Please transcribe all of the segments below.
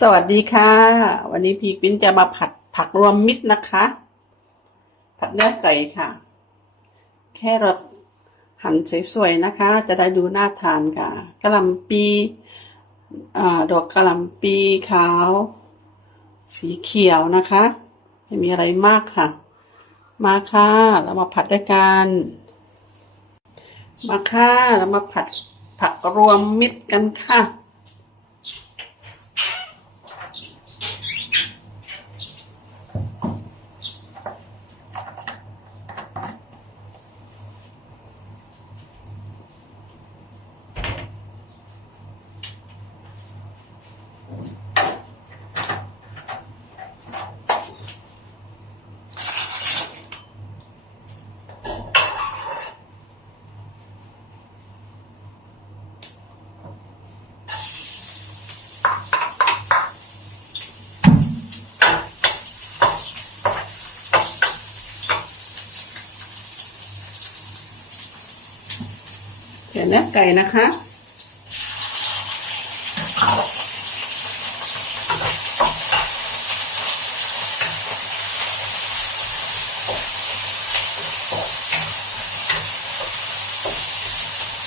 สวัสดีค่ะ วันนี้พีกวินจะมาผัดผักรวมมิตรนะคะ ผัดเนื้อไก่ค่ะ แค่รสหั่นสวยๆนะคะ จะได้ดูน่าทานค่ะกะหล่ำปีอดอกกะหล่ำปีขาว สีเขียวนะคะไม่มีอะไรมากค่ะ มาค่ะ เรามาผัดด้วยกัน มาค่ะ เรามาผัดผักรวมมิตรกันค่ะ เดี๋ยวเนื้อไก่นะคะ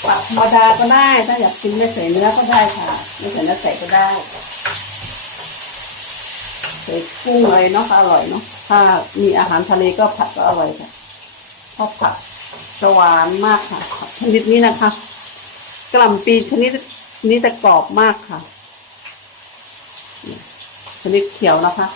ปักธรรมดาก็ได้ ถ้าอยากกินไม่ใส่เนื้อก็ได้ค่ะ ไม่ใส่เนื้อไก่ก็ได้ใส่กุ้งเลยเนาะอร่อยเนาะถ้ามีอาหารทะเลก็ผัดก็อร่อยค่ะเพราะผัด จะหวานมากค่ะ ชนิดนี้นะคะกล่ำปีชนิดนี้จะกรอบมากค่ะ ชนิดเขียวนะคะ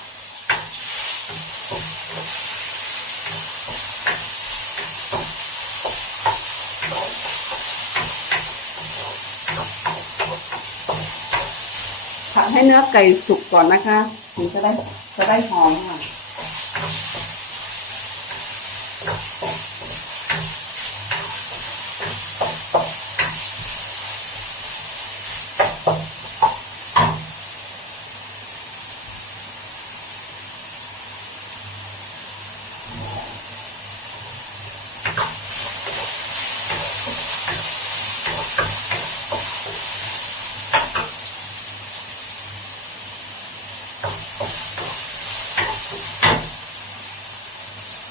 ผัดให้เนื้อไก่สุกก่อนนะคะ ถึงจะได้จะได้หอมค่ะ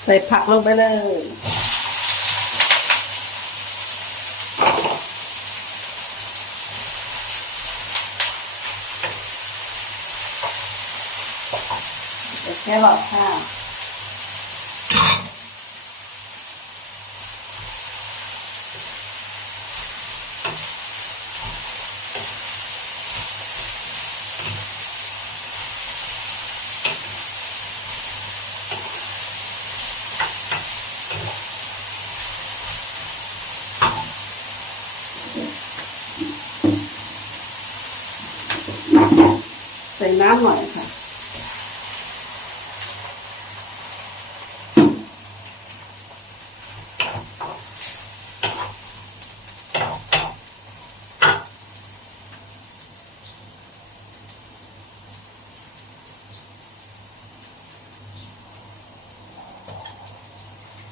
ส่ผักลงไปเลยแค่หลอดค่ะ ใส่น้ำหน่อยค่ะ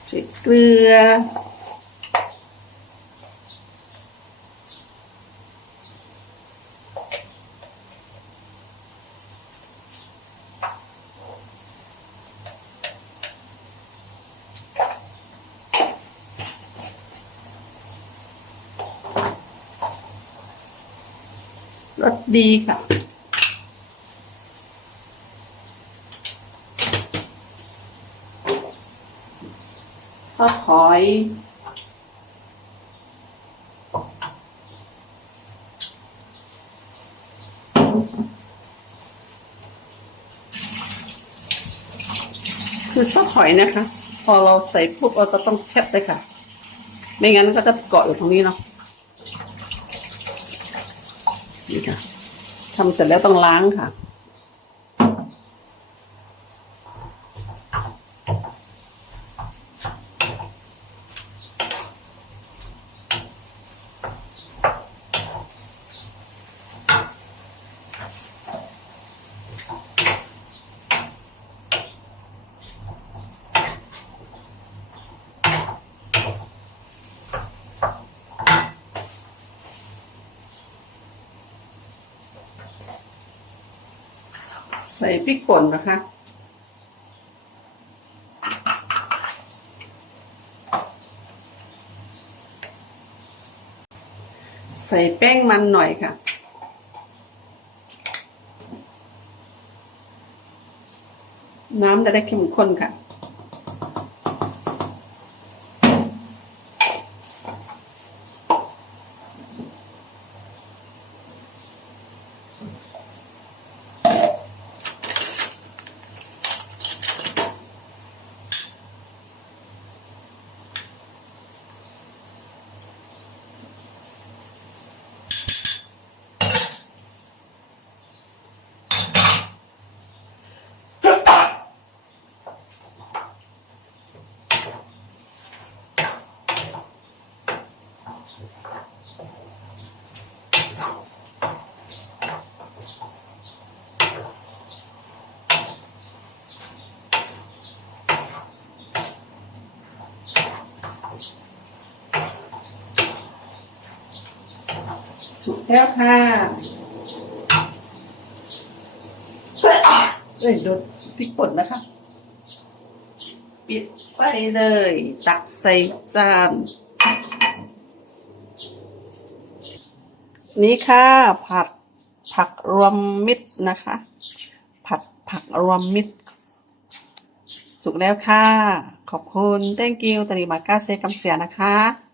ใส่เกลือ รสดีค่ะซอสหอยคือซอสหอยนะคะ พอเราใส่ปุ๊บเราก็ต้องเช็ดเลยค่ะ ไม่งั้นก็จะเกาะอยู่ตรงนี้เนาะ นี่ค่ะทำเสร็จแล้วต้องล้างค่ะ ใส่พริกป่นนะคะ ใส่แป้งมันหน่อยค่ะ น้ำจะได้เข้มข้นค่ะ สุกแล้วค่ะเอ้ยโดนพริกป่นนะคะ ปิดไฟเลย ตักใส่จาน นี่ค่ะ ผัดผักรวมมิตรนะคะ ผัดผักรวมมิตร สุกแล้วค่ะ ขอบคุณ thank you ตริมาก้าเซกัมเสียนะคะ